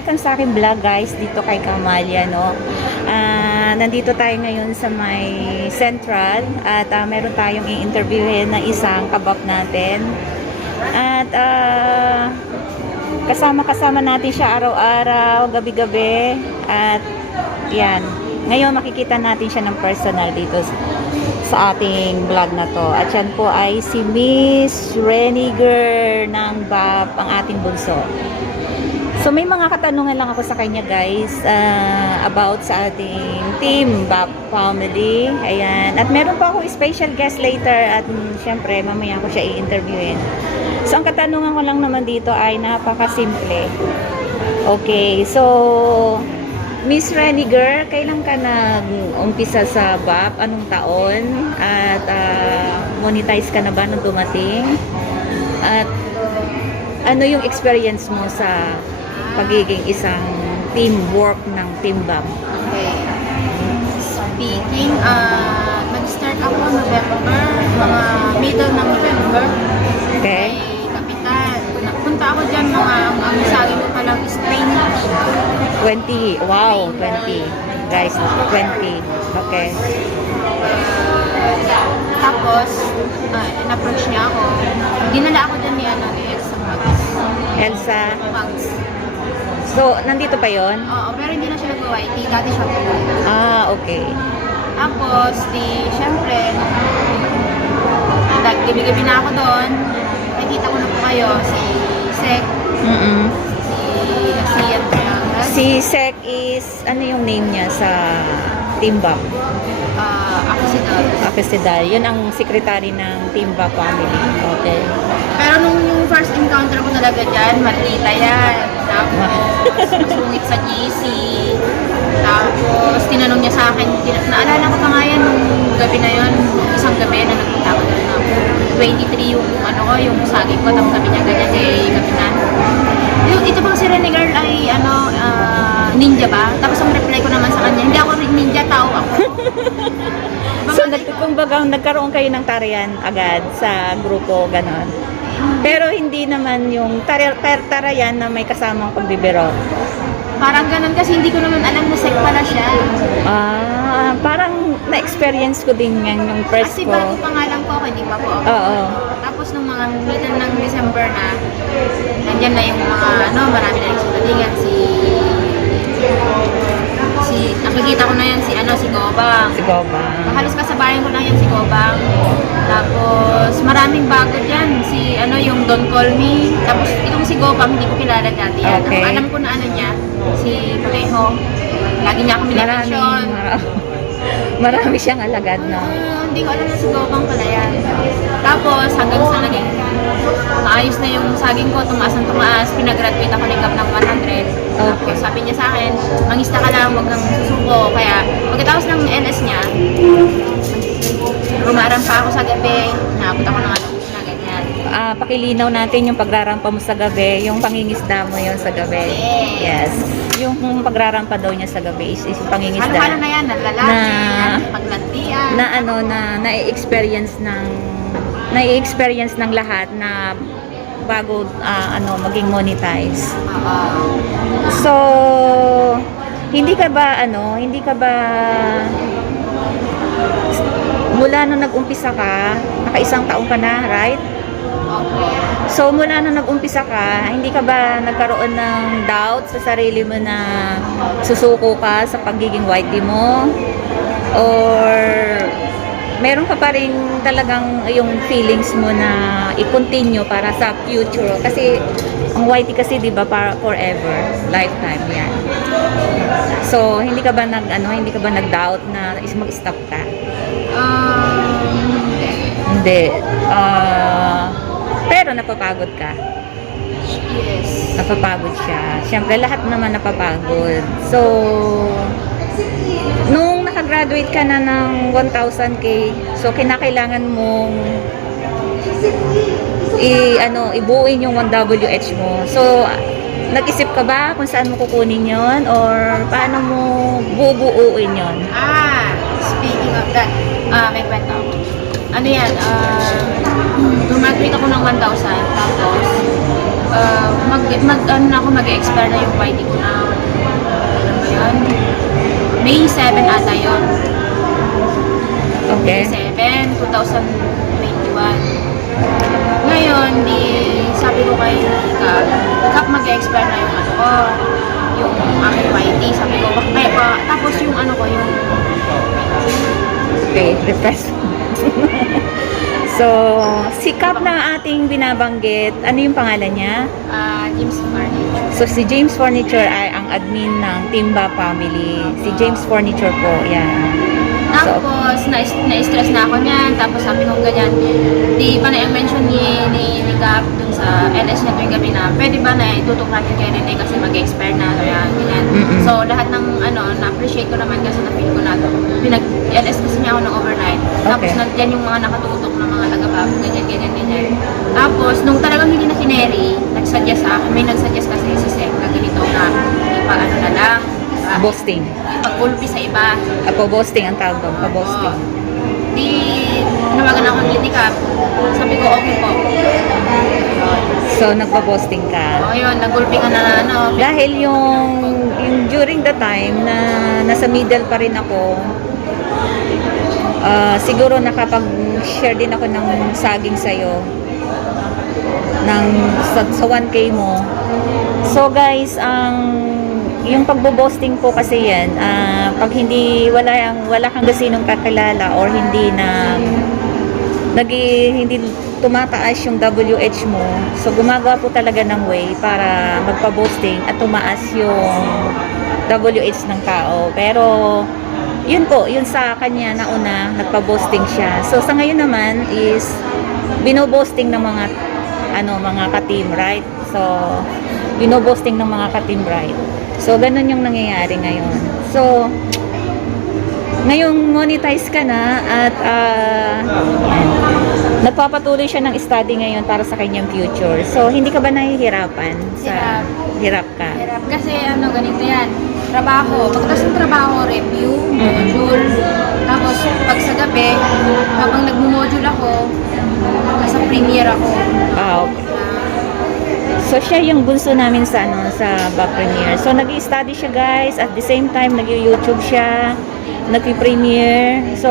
welcome sa aking vlog guys dito kay Kamalia, no. Nandito tayo ngayon sa may Central at meron tayong i-interviewin na isang kabab natin. At kasama natin siya araw-araw, gabi-gabi. At yan, ngayon makikita natin siya ng personal dito sa ating vlog na to. At yan po ay si Miss Reniger ng BAP, ang ating bunso. So may mga katanungan lang ako sa kanya guys about sa ating team BAP family. Ayan. At meron pa ako special guest later at syempre mamaya ko siya i-interviewin. So ang katanungan ko lang naman dito ay napakasimple. Okay, so Miss Reniger, kailan ka nag-umpisa sa BAP? Anong taon? At monetize ka na ba nung dumating? At ano yung experience mo sa pagiging isang teamwork ng Team BAP? Okay. Speaking, nag-start ako November, mga middle ng November. Okay. Kay Kapitan. Napunta ako dyan, ang saging ko palang is training. 20. Wow, 20. Guys, 20. Okay. Tapos, in-approach niya ako. Dinala ako dyan ni Elsa Mags. Elsa. Mags. So, nandito pa yon? Oo, pero hindi na siya nag-YT. Dati siya nag-YT. Okay. Tapos, syempre, gabi-gabi na ako doon. Nakita ko na po kayo, si Sek, si Andrea. Si Sek is, ano yung name niya sa Team BAP? Ako si Dal. Apesidal. Yun ang secretary ng Team BAP family. Okay. Pero nung first encounter ko talaga dyan, Marlita yan. Tapos, masungit sa GC. Tapos, tinanong niya sa akin, naalala ko pa nga yan nung gabi na yun, isang gabi na nagpunta ko doon. 23 yung yung saging ko, tapos sabi niya ganyan kay Kapitan. Ito bang si Rene Girl ay ninja ba? Tapos ang reply ko naman sa kanya, hindi ako ninja, tao ako. So, kumbaga, nagkaroon kayo ng tarian agad sa grupo, ganon. Pero hindi naman yung tarayan na may kasamang pagbibiro. Parang ganun kasi hindi ko naman alam na sec pala siya. Parang na-experience ko din yan yung first Kasi ko. bago pa nga lang po ako, hindi pa po ako. Oo. Tapos nung mga middle ng December na, nandyan na yung mga, marami na yung sulatingan. Nakikita ko na yan si Gobang. Si Gobang. Halos kasabayan ko lang yan si Gobang. Tapos maraming bago dyan. Yung Don't Call Me. Tapos itong si Gobang, hindi ko kilala dati yan. Okay. Ang alam ko na niya, si Pareho. Lagi niya ako minatensyon. Marami siyang alagad, no? Hindi ko alam na si Gobang pala yan. Tapos hanggang sa naging maayos na yung saging ko, tumaas ng tumaas, pinagraduate ako ng CAP ng 100. Tapos sabi niya sa akin, mangista ka lang, huwag kang susuko. Kaya pagkatapos ng NS niya, rumaran pa ako sa gabi, naabot ako ng na ganyan. Pakilinaw natin yung pagrarampa mo sa gabi, yung pangingisda mo yon sa gabi. Yes. Yung pagrarampa daw niya sa gabi is yung pangingisda. Halo-halo na yan, lalaki, paglantian. Na-experience ng lahat na bago maging monetize. So, hindi ka ba mula nung nag-umpisa ka, naka-isang taon ka na, right? Okay. So, mula nung nag-umpisa ka, hindi ka ba nagkaroon ng doubt sa sarili mo na susuko ka sa pagiging YT mo? Or meron ka pa rin talagang yung feelings mo na i-continue para sa future? Kasi ang YT kasi 'di ba para forever, lifetime 'yan. So, hindi ka ba nag-doubt na mag-stop ka? Hindi. Pero napapagod ka. Yes. Napapagod siya. Siyempre, lahat naman napapagod. So, nung nakagraduate ka na ng 1,000K, so kinakailangan mong ibuuin yung 1WH mo. So, nag-isip ka ba kung saan mo kukunin yon or paano mo bubuuin yon? Speaking of that, may kwento ako. Ano yan, graduate ako ng 1,000, tapos ano na ako, mag-expire na yung YT ko na, ano ba yun? May 7 ata yun. Okay. May 7, 2021. Ngayon, sabi ko kay Kap, mag-expire na yung ano ko, yung aking YT. Sabi ko, kaya pa, tapos yung ano ko, yung Okay, refresh. So, si Cap na ating binabanggit, ano yung pangalan niya? James Furniture. So, si James Furniture ay ang admin ng Timba Family. Si James Furniture po, yan. So, Tapos, na-stress na ako niyan. Tapos sabi ko ganyan, di pa na-mention ni Cap dun sa LS niya tuwing gabi na, pwede ba na itutok natin kay Rene kasi mag-expire na, kaya ganyan. Mm-mm. So, lahat ng na-appreciate ko naman kasi na-feel ko na LS kasi niya ako ng overnight. Tapos, Okay. nandiyan yung mga nakatutok ng mga taga-pap, ganyan. Tapos, nung talagang hindi na kineri, may nagsuggest kasi si Sek na ganito na ipa-ano na lang, boasting. ipag-ulpi sa iba. Po-boasting ang tawag doon, po-boasting. Di, nawagan ako ni Cap. Sabi ko, okay po. Ayun. So, nagpa-boasting ka. O, ayun, nagulpi ka na ano. Dahil yung during the time na nasa middle pa rin ako, siguro nakapag-share din ako ng saging sa'yo sa 1K mo. So guys, yung pagbo-boasting po kasi yan, pag wala kang gasinong kakilala or hindi tumataas yung WH mo, so gumagawa po talaga ng way para magpa-boasting at tumaas yung WH ng tao. Pero yun po, yun sa kanya nauna, nagpa-boasting siya. So sa ngayon naman is bino-boasting ng mga ka-team, right? So bino-boasting ng mga ka-team, right? So ganun yung nangyayari ngayon. So ngayong monetize ka na at nagpapatuloy siya ng study ngayon para sa kanyang future. So hindi ka ba nahihirapan? Hirap ka? Hirap. Kasi ganito yan. Trabaho. Pagkatapos ng trabaho, review, module. Tapos pag sa gabi, habang nagmo-module ako, nasa premiere ako. Okay. So siya yung bunso namin sa Back Premiere. So nag-i-study siya guys, at the same time nag-YouTube siya, nag-premiere. So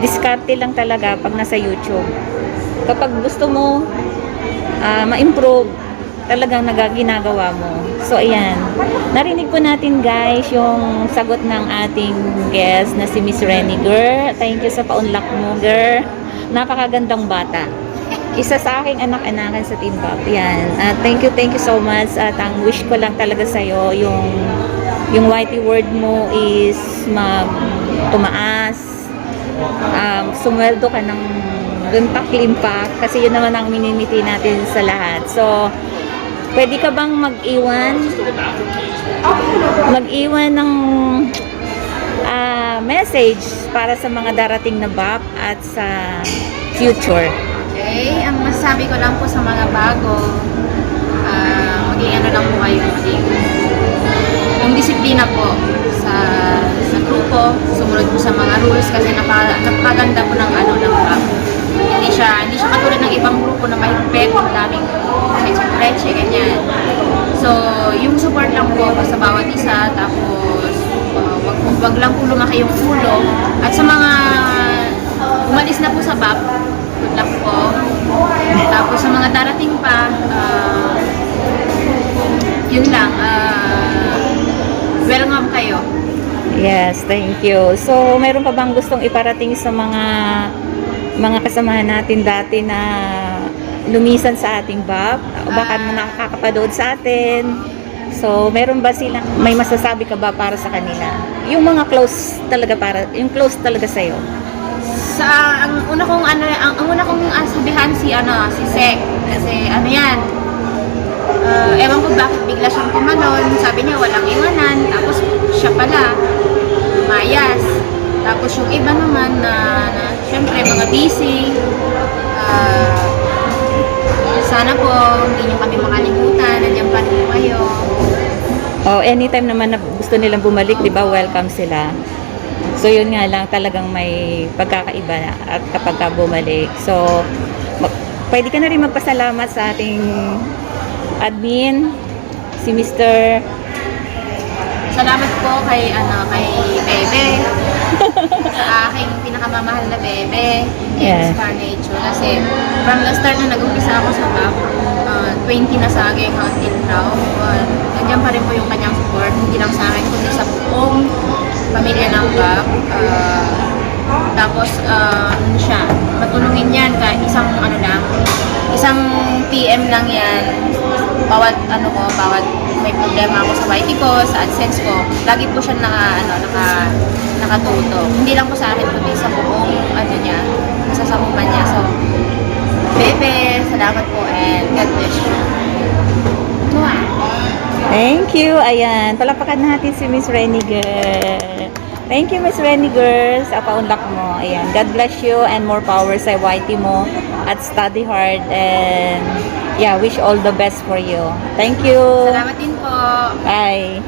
diskarte lang talaga pag nasa YouTube. Kapag gusto mo ma-improve, talagang ginagawa mo. So ayan, narinig po natin guys yung sagot ng ating guest na si Miss Rene. Girl, thank you sa paunlak mo, girl. Napakagandang bata. Isa sa aking anak-anakan sa Team Bap. Yan. Thank you so much. At ang wish ko lang talaga sa'yo, yung YT word mo is tumaas. Sumweldo ka ng limpak-limpak. Kasi yun naman ang minimiti natin sa lahat. So, pwede ka bang mag-iwan ng message para sa mga darating na BAP at sa future? Okay, ang masasabi ko lang po sa mga bago, maging lang po kayo, yung disiplina po sa grupo, sumunod po sa mga rules kasi napakaganda po ng BAP. Hindi siya katulad ng ibang grupo na mahigpit, daming leche, ganyan. So, yung support lang po sa bawat isa, tapos wag lang po lumaki yung ulo. At sa mga umalis na po sa BAP, good luck po. Tapos sa mga darating pa, yun lang, welcome kayo. Yes, thank you. So, mayroon pa bang gustong iparating sa mga kasamahan natin dati na lumisan sa ating BAP? Baka nakakapanood sa atin. So, meron ba silang, may masasabi ka ba para sa kanila? Yung mga close talaga yung close talaga sa'yo? Ang una kong sabihan si Sek, kasi yan, ewan ko bakit bigla siyang tumalon. Sabi niya walang iwanan, tapos siya pala mayas. Tapos yung iba naman na syempre mga busy, sana po hindi niyo kami makalimutan, nandiyan pa rin kayo. Anytime naman na gusto nilang bumalik, di ba, welcome sila. So yun nga lang, talagang may pagkakaiba at kapag bumalik. So pwede ka na rin magpasalamat sa ating admin, si Mr. Salamat po kay Bebe. Sa aking pinakamamahal na Bebe. Yeah. Yes, Nature. Kasi from the start na nag-umpisa ako sa BAP, 20 na sa akin until now. Nandiyan pa rin po yung kanyang support. Hindi lang sa akin, kundi sa buong pamilya ng BAP. Tapos, ano siya, patulungin yan kahit isang PM lang yan. Bawat may problema ako sa YT ko, sa AdSense ko, lagi po siya nakatuto. Hindi lang po sa akin, kundi sa buong sa sakupan niya. So, Bebe, salamat po and God bless you. Mwah! Thank you. Ayan, palapakan natin si Miss Reniger. Thank you, Miss Reniger, sa paunlak mo. Ayan, God bless you and more power sa YT mo at study hard and yeah, wish all the best for you. Thank you. Salamat din po. Bye.